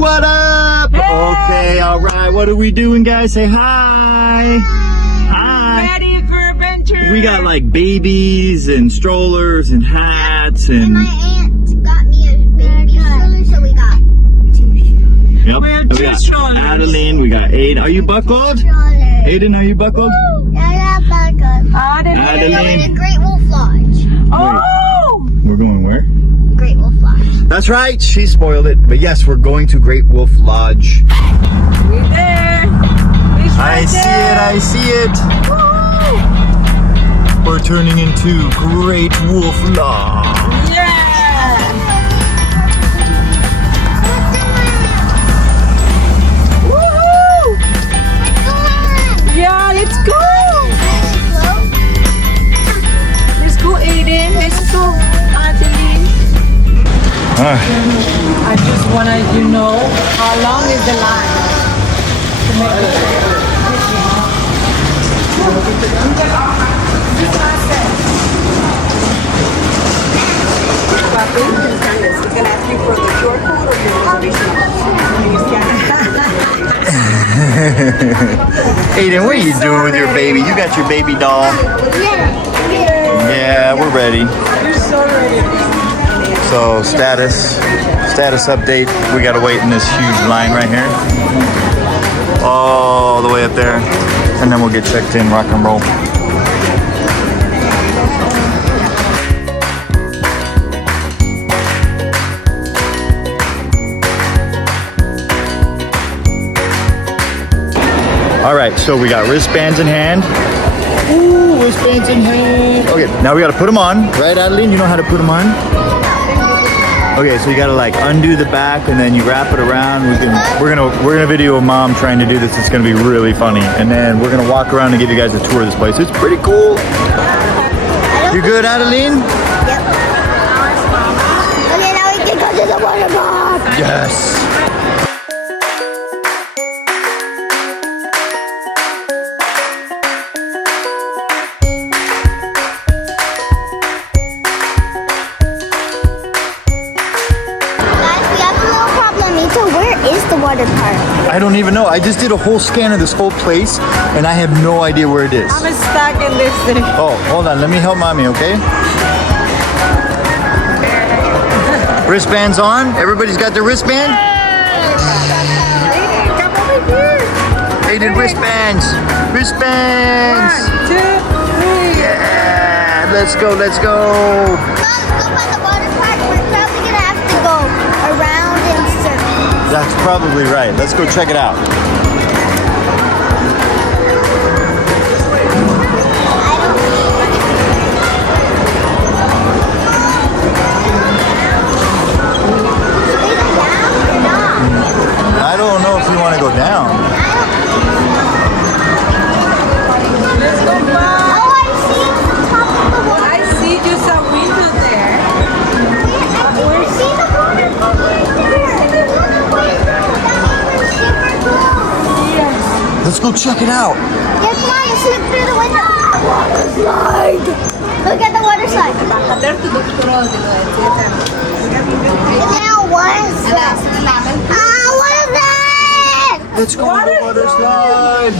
What up? Hey. Okay, all right. What are we doing, guys? Say hi. Hi. Ready for adventure? We got like babies and strollers and hats and. My aunt got me a baby stroller, so we got two strollers. Yep. We have We two got strollers. Adeline. We got Aiden. Are you buckled? Strollers. Aiden, are you buckled? Yeah, buckled. Adeline. We're going to Great Wolf Lodge. Oh! We're going where? Great Wolf Lodge. That's right. She spoiled it. But yes, we're going to Great Wolf Lodge. We're there. It's right I see it. I see it. We're turning into Great Wolf Lodge. Yeah! Woohoo! Yeah, let's go! Let's go, Aiden. Let's go, Adeline. I just wanna, how long is the line to make the trip? He's gonna ask you for the QR code or your reservation. Can you scan it? Aiden, what are you doing with your baby? You got your baby doll. Yeah, we're ready. You're so ready. So status update. We gotta wait in this huge line right here. All the way up there. And then we'll get checked in, rock and roll. All right, so we got wristbands in hand. Ooh, wristbands in hand. Okay, now we gotta put them on. Right, Adeline? You know how to put them on? Okay, so you gotta like undo the back and then you wrap it around. We're gonna video a mom trying to do this. It's gonna be really funny. And then we're gonna walk around and give you guys a tour of this place. It's pretty cool. You good, Adeline? Yep. Okay, now we can go to the water park. Yes. The water park. I don't even know. I just did a whole scan of this whole place and I have no idea where it is. I'm stuck in this thing. Oh, hold on. Let me help mommy, okay? Wristbands on? Everybody's got their wristband? Come over here. Aiden, wristbands. Wristbands. 1, 2, 3. Yeah. Let's go. Let's go. Mom, go by the water park. We're probably gonna have to go around in circles. That's probably right. Let's go check it out. I don't know if we want to go down. Let's go back. Oh, I see the top of the water. I see just a window there. I see the water park right there. Super cool. Yes. Let's go check it out. Yeah, come on, slip through the window. Water slide. Look at the water slide. Now what is that? What is that? Let's go on the water slide.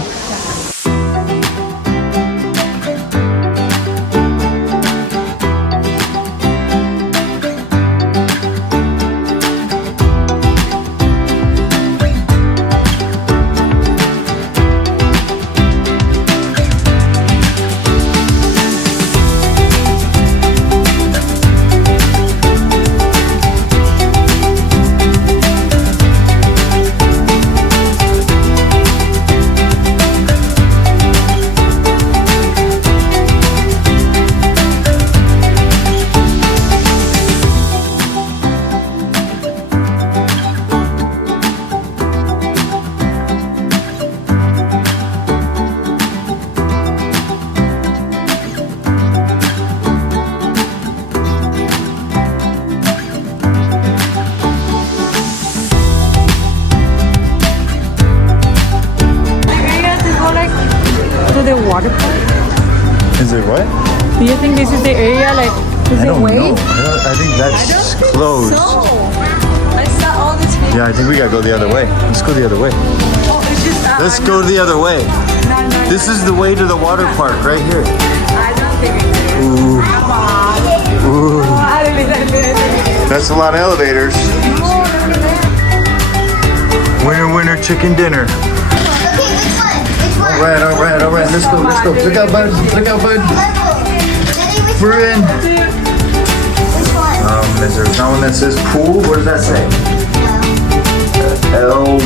water park? Is it what? Do you think this is the area? Like, is I it don't wait? know. I think that's closed. So, I saw all these Yeah, I think we gotta go the other way. Let's go the other way. Oh, it's just, Let's go the other way. This is the way to the water park right here. I don't think it's Ooh. Come on. Ooh. That's a lot of elevators. Winner, winner, chicken dinner. Okay, which one? Which one? All right. Let's go. Look out, bud. Daddy, which We're in. Which one? Is there not one that says pool? What does that say? L1.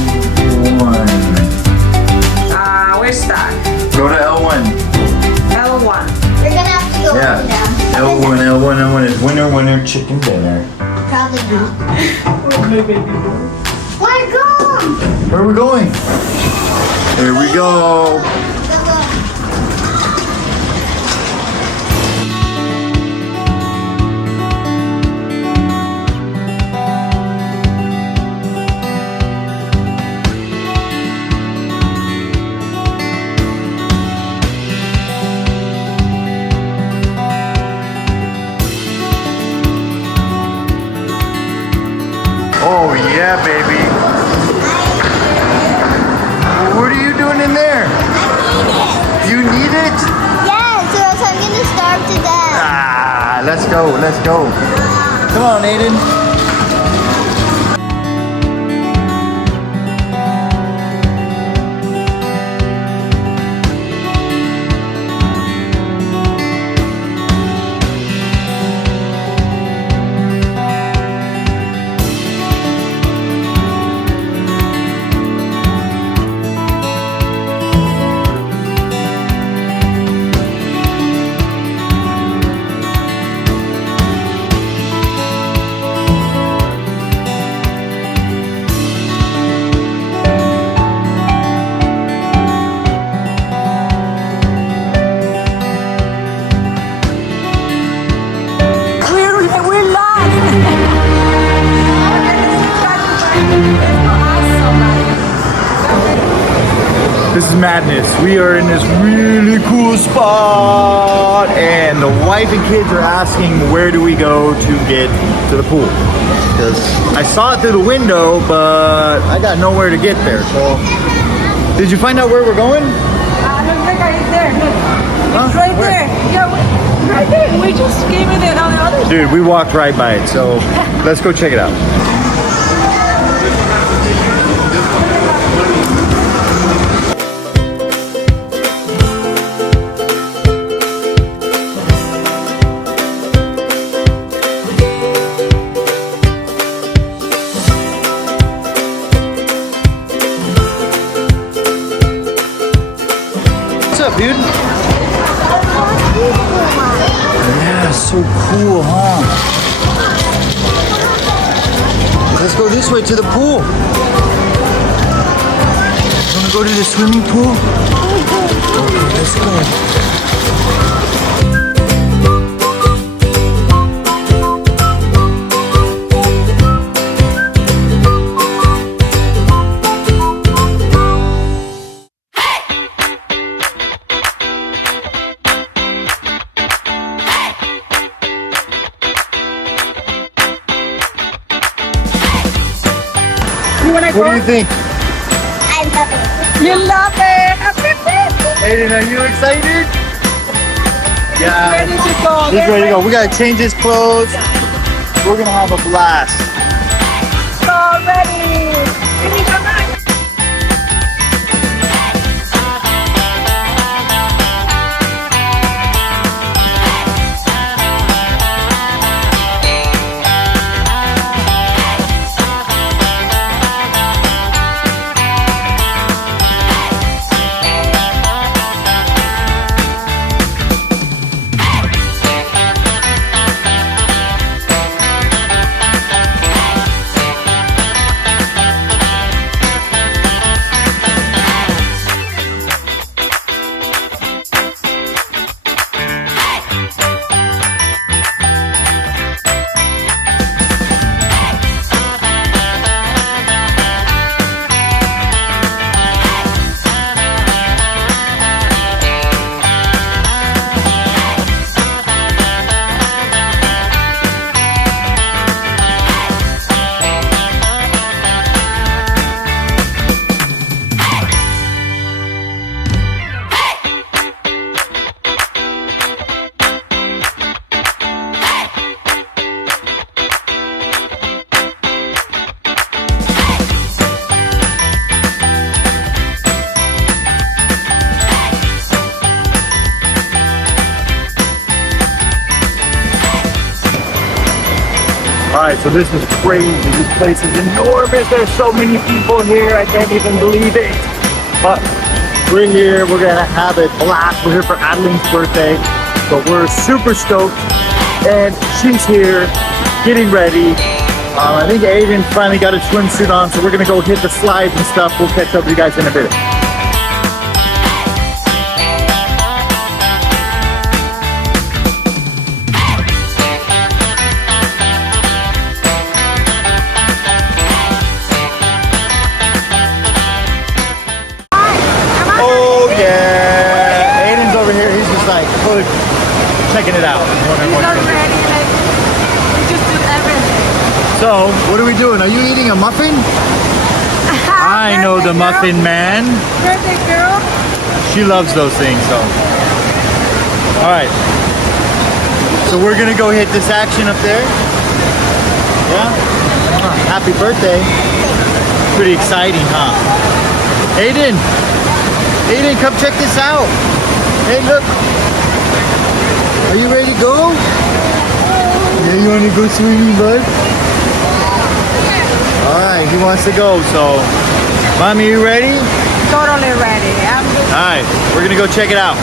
We're stuck. Go to L1. L1. We're gonna have to go Yeah. down. L1 is winner, winner, chicken dinner. Probably not. We're gone. Where are we going? Here we go. Oh yeah, baby. What are you doing in there? You need it? Yes, or else I'm gonna starve to death. Ah, let's go. Come on, Aiden. We're lost. This is madness. We are in this really cool spot, and the wife and kids are asking where do we go to get to the pool? Because I saw it through the window, but I got nowhere to get there. So, did you find out where we're going? Look right there. Look. Huh? It's right Where? there. Yeah, right there. We just came in it on the other side. Dude, we walked right by it, so let's go check it out. What's up, dude? Yeah, so cool, huh? Let's go this way to the pool. You wanna go to the swimming pool? Okay, let's go. What do you think? I love it. You love it. Aiden, are you excited? Yeah. Ready to go. He's ready to go. We gotta change his clothes. We're gonna have a blast. So ready. So this is crazy. This place is enormous. There's so many people here. I can't even believe it. But we're here. We're gonna have a blast. We're here for Adeline's birthday. So we're super stoked. And she's here getting ready. I think Aiden finally got his swimsuit on. So we're gonna go hit the slides and stuff. We'll catch up with you guys in a bit. Checking it out. He's already like, we just do everything. So, what are we doing? Are you eating a muffin? I know the muffin man. Birthday girl. She loves those things, so. Alright. So we're gonna go hit this action up there. Yeah? Happy birthday. Pretty exciting, huh? Aiden! Aiden, come check this out. Hey, look. Are you ready to go? Yeah, you want to go swimming, bud? Alright, he wants to go, so. Mommy, you ready? Totally ready. Alright, we're gonna go check it out.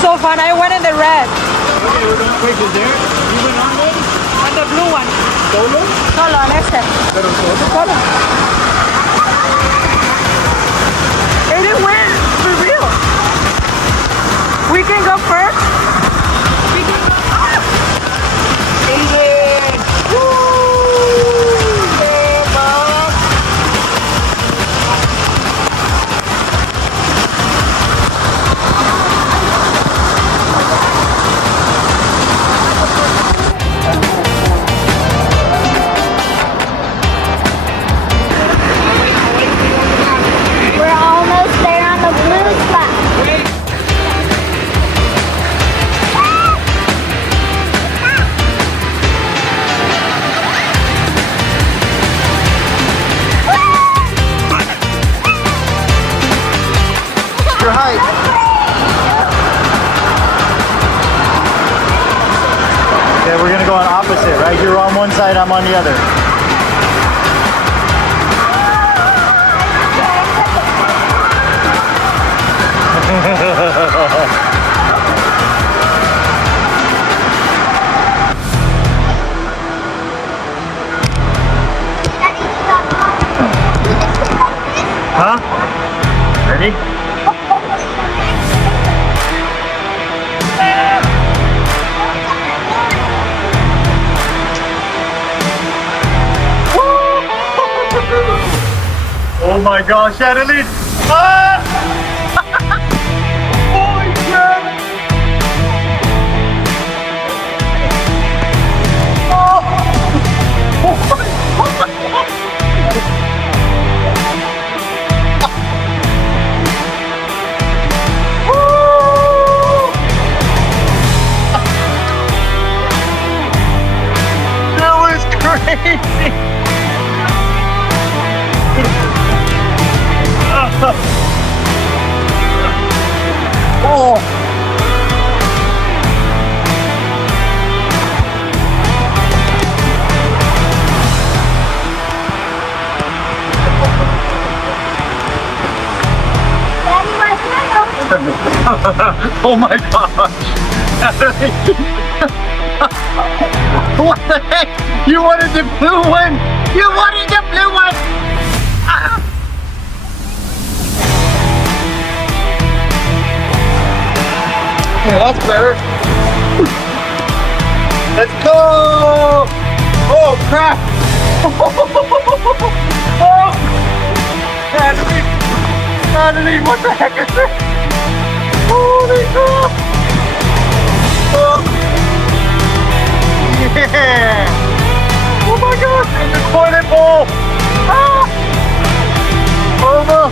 So fun. I went in the red. Okay, we're gonna wait there. You went on one? And the blue one. Solo? Solo, en este. Pero solo? Solo. It didn't win, for real. We can go first. We can go. Aiden! Woo! Yeah, Mom! We're almost there on the blue spot. Your height. Okay, we're gonna go on opposite, right? You're on one side, I'm on the other. Huh? Ready? Oh my gosh, Adeline! Ah! Holy crap! That was crazy! Oh! Daddy, what's that? Oh my gosh. What the heck? You wanted the blue one? You wanted the blue one? Ah. Yeah, that's better. Let's go! Oh crap! Oh! Natalie, what the heck is this? Holy crap! Oh! Yeah! Oh my god! In the toilet bowl! Ah! Over!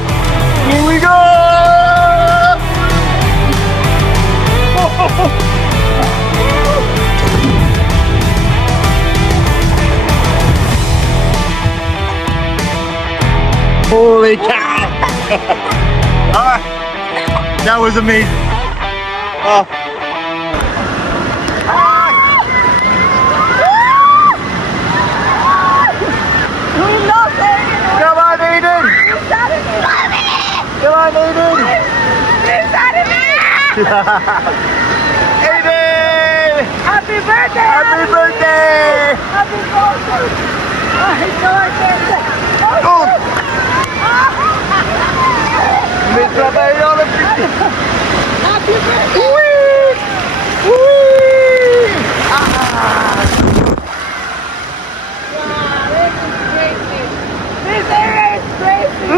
Here we go! Holy cow! Alright, that was amazing. Oh. We love it. Come on, Aiden! Come on, Aiden! Aiden! Happy birthday! Happy birthday! Happy birthday! Oh! Me trabalhó la Happy birthday! Whee! Whee! Ah! Wow, this is crazy. This area is crazy.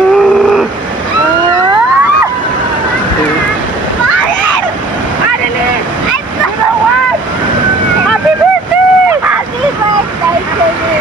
Madeline, you know what? Happy birthday! Happy birthday to you.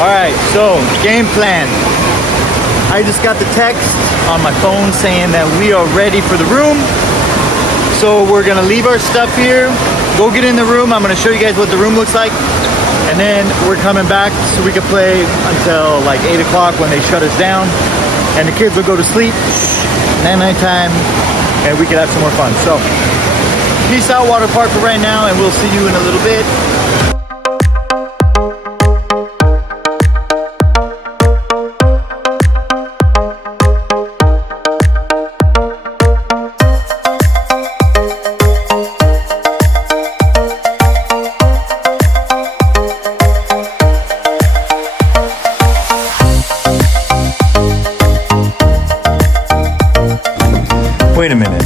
Alright, so game plan. I just got the text on my phone saying that we are ready for the room. So we're gonna leave our stuff here, go get in the room. I'm gonna show you guys what the room looks like. And then we're coming back so we can play until like 8 o'clock when they shut us down. And the kids will go to sleep. And then nighttime, and we can have some more fun. So, peace out, water park for right now, and we'll see you in a little bit. Wait a minute.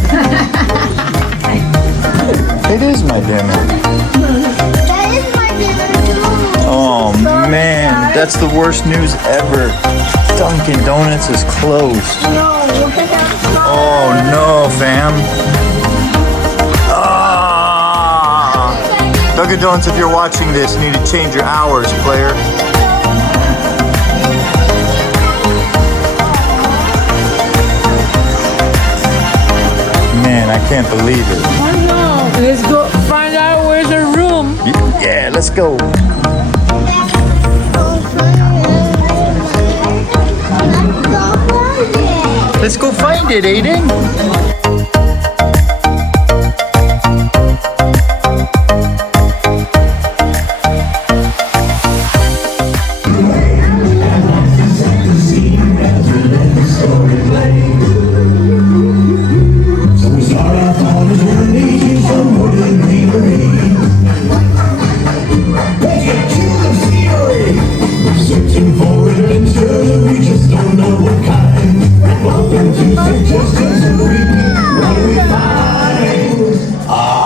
It is my dinner. That is my dinner too. Oh man, that's the worst news ever. Dunkin' Donuts is closed. No, we'll pick out a star. Oh no, fam. Ah. Dunkin' Donuts, if you're watching this, you need to change your hours, player. Man, I can't believe it. Oh no. Let's go find out where's the room. Yeah, let's go. Let's go find it, Aiden.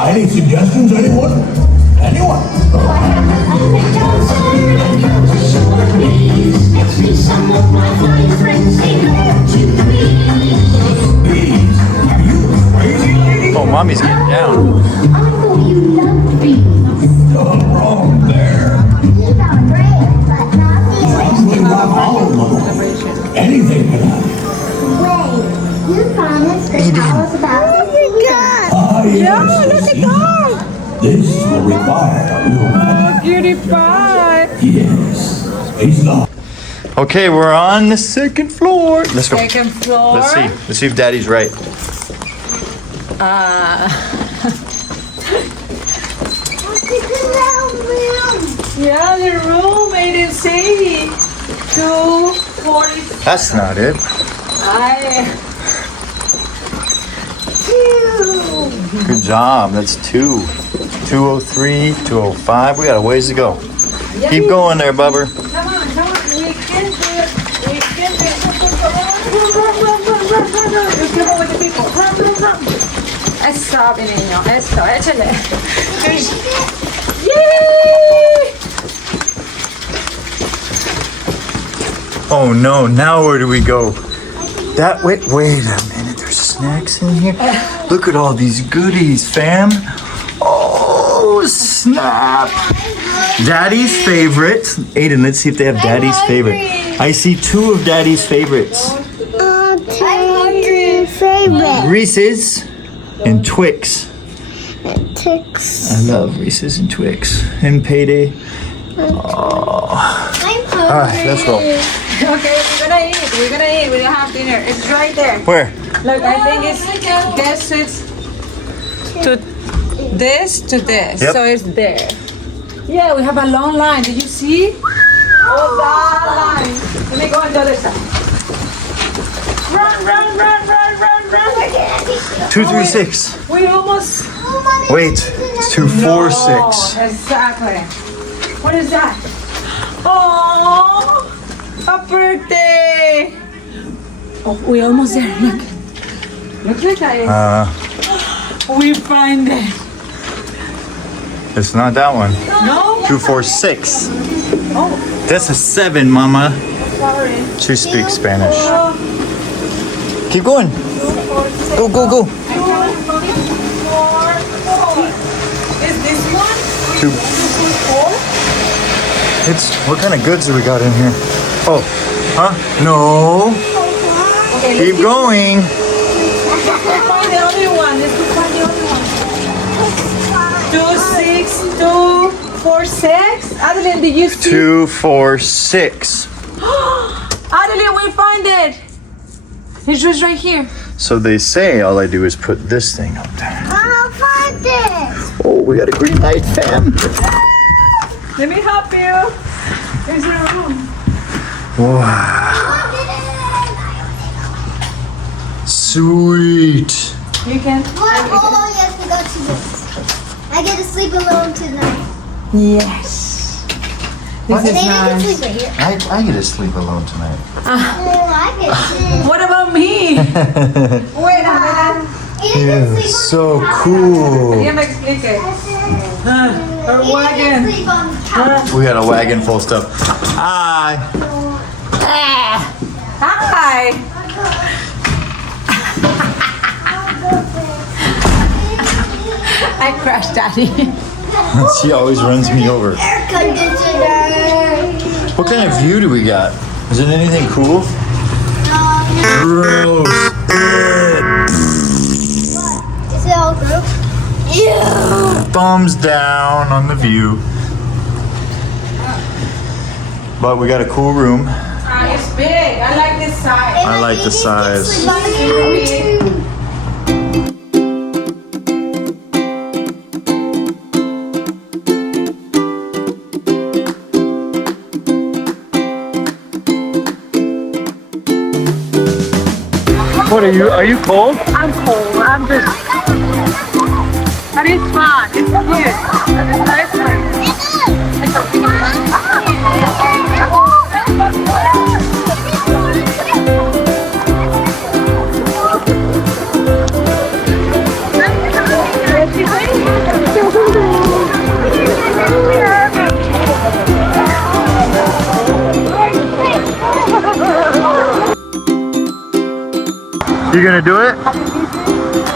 Any suggestions, anyone? Anyone? Oh, mommy's getting down. Nothing wrong there. Probably not all of them. Anything can happen. You promised to tell us about this. Ah, yes. Look at that. This will require a little magic. Cutie pie. Yes. It's not. Okay, we're on the second floor. Let's go. Second floor. Let's see. Let's see if Daddy's right. Yeah, the room, Aiden, see. 240. That's not it. Good job. That's 2. 203, 205. We got a ways to go. Keep going there, Bubber. Come on, come on. We can do it. We can do it. Run. Let's go with the people. Run. Eso, mi niño. Eso, échale. Yay! Oh no, now where do we go? That wait a minute, there's snacks in here. Look at all these goodies, fam. Oh, snap. Daddy's favorite. Aiden, let's see if they have Daddy's favorite. I see 2 of Daddy's favorites. Favorite. Reese's and Twix. Twix. I love Reese's and Twix. And Payday. Oh. All right, let's go. Okay, we're gonna eat. We don't have dinner. It's right there. Where? Look, I think it's this to this to this. Yep. So it's there. Yeah, we have a long line. Did you see? Oh, that line. Let me go on the other side. Run. 236. We almost. Wait, it's 246. No, exactly. What is that? Oh, a birthday. Oh, we almost there. Look. Look like that. We find it. It's not that one. No? 246. Oh, That's a 7, Mama. sorry. She speaks Spanish. Keep going. Go. 2, 4, 4. Is this one? 2. 4? It's what kind of goods do we got in here? Oh, huh? No. Okay, Keep going. let's find the other one. Let's go find the other one. 2, 6, 2, 4, 6. Adeline, did you see? 246. Adeline, we find it. It's just right here. So they say all I do is put this thing up there. I'll find it. Oh, we got a green light, fam. Let me help you. There's your room. Wow. Sweet. You can. Oh, yes, we got to this. I get to sleep alone tonight. Yes. This is Maybe I can nice. sleep right here. I get to sleep alone tonight. Oh, I get to sleep. What about me? Wait a minute. Yeah, so cool. Ella me explique. Her wagon. We got a wagon full of stuff. Hi. Hi. I crashed, Daddy. She always runs me over. Air conditioner. What kind of view do we got? Is it anything cool? Gross. Is it all group? Ew. Thumbs down on the view. But we got a cool room. It's big. I like this size. I like the size. What are you cold? I'm cold. I'm just. But it's fun. It's cute. It's a nice You gonna do it?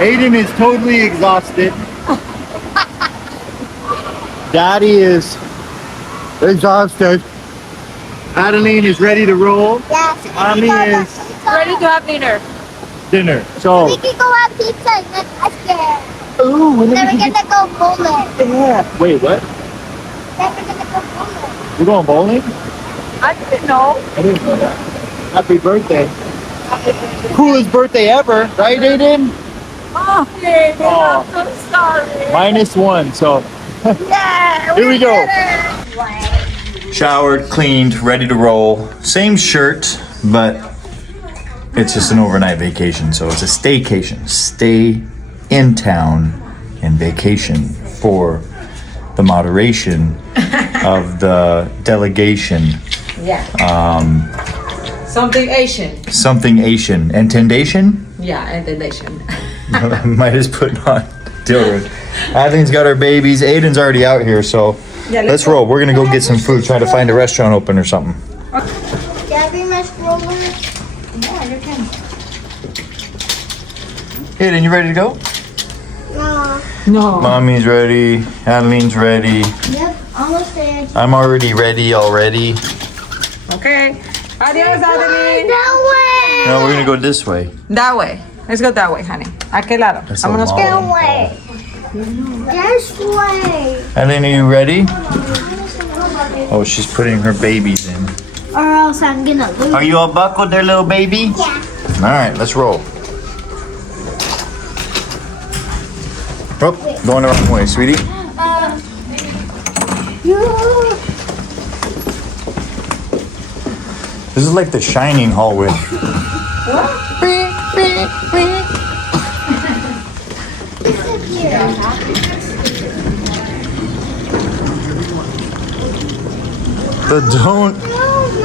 Aiden is totally exhausted. Daddy is exhausted. Adeline is ready to roll. Yes. Mommy is Ready to have dinner. dinner. So, We can go have pizza and then ice cream. ooh, Then we're gonna go bowling. yeah. Wait, what? Then we're gonna go bowling. We're going bowling? I didn't know. I didn't know that. Happy birthday. Coolest birthday ever, right, Aiden? Oh, baby, Oh. I'm so sorry. -1, so Yeah, here we go. did it. Showered, cleaned, ready to roll. Same shirt, but it's just an overnight vacation, so it's a staycation. Stay in town and vacation for the moderation of the delegation. Yeah. Something Asian. Something Asian. Intendation? Yeah, and then they should. Might as put on deodorant. Adeline's got her babies. Aiden's already out here, so Yeah, let's roll. We're gonna go get some food. Try to find a restaurant open or something. Can I bring my stroller? Yeah, you can. Aiden, you ready to go? No. No. Mommy's ready. Adeline's ready. Yep, almost there. I'm already ready already. Okay. Adios, Adeline. That way. No, we're gonna go this way. That way. Let's go that way, honey. Aquel lado. That's a Vámonos. long- That way. This way. Adeline, are you ready? Oh, she's putting her babies in. Or else I'm gonna lose. Are you all buckled there, little baby? Yeah. All right, let's roll. Oh, going the wrong way, sweetie. This is like the Shining hallway. The don't.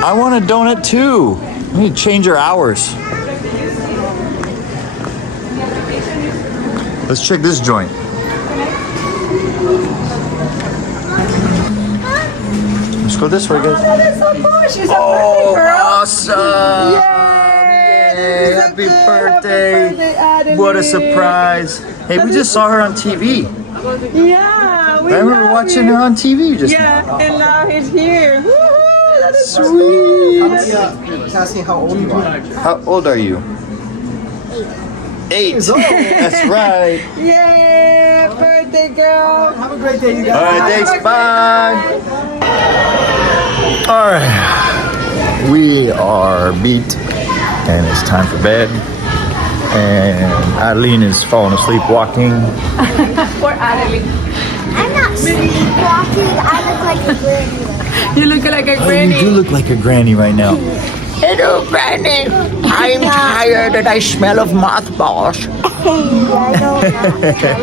I want a donut too. We need to change our hours. Let's check this joint. Let's go this way, guys. That's so cool. She's a Oh, birthday girl. awesome! Yay! Happy birthday! What a surprise! Hey, we just saw her on TV. Yeah, we I remember love watching you. her on TV just now. Yeah, and now he's here. Woohoo! That is so Sweet. He's asking how old you are. How old are you? 8. That's right. Yay, birthday girl. Have a great day, you All guys. right, thanks. Bye. All right, we are beat, and it's time for bed. And Adeline is falling asleep walking. Poor Adeline. I'm not sleepwalking. I look like a granny. You look like a Oh, granny. you do look like a granny right now. Hello, Granny. I'm tired and I smell of mothballs. I don't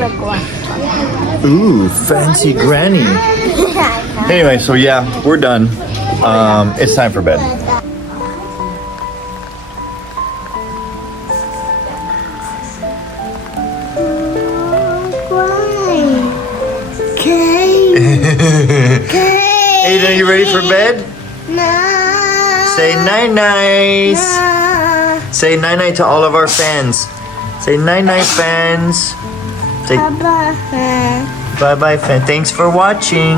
look like Ooh, fancy granny. one. Anyway, so yeah, we're done. It's time for bed. Aiden, are you ready for bed? Say night-night. Say night-night to all of our fans. Say night-night, fans. Say bye-bye, fan. Thanks for watching.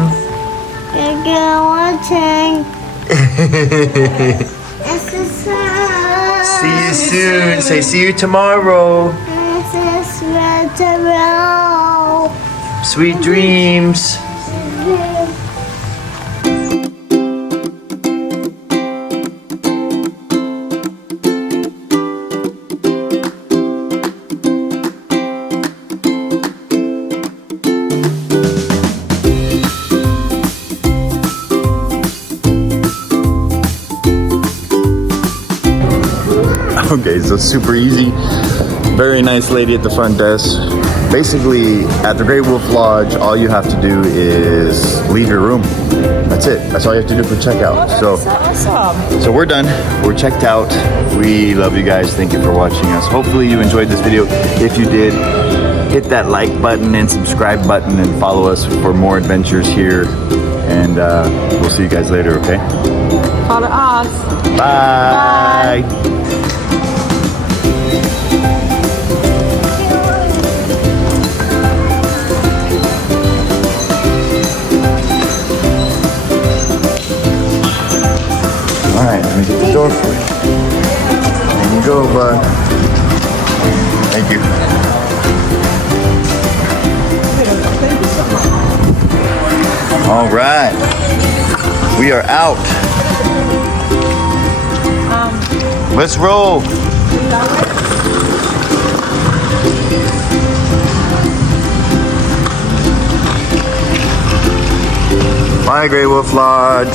See you soon. Say see you tomorrow. Sweet dreams. Okay, so super easy. Very nice lady at the front desk. Basically, at the Great Wolf Lodge, all you have to do is leave your room. That's it. That's all you have to do for checkout. So we're done. We're checked out. We love you guys. Thank you for watching us. Hopefully you enjoyed this video. If you did, hit that like button and subscribe button and follow us for more adventures here. And we'll see you guys later, okay? Follow us. Bye. All right, let me get the door for you. There you go, bud. Thank you. All right, we are out. Let's roll. Bye, Grey Wolf Lodge.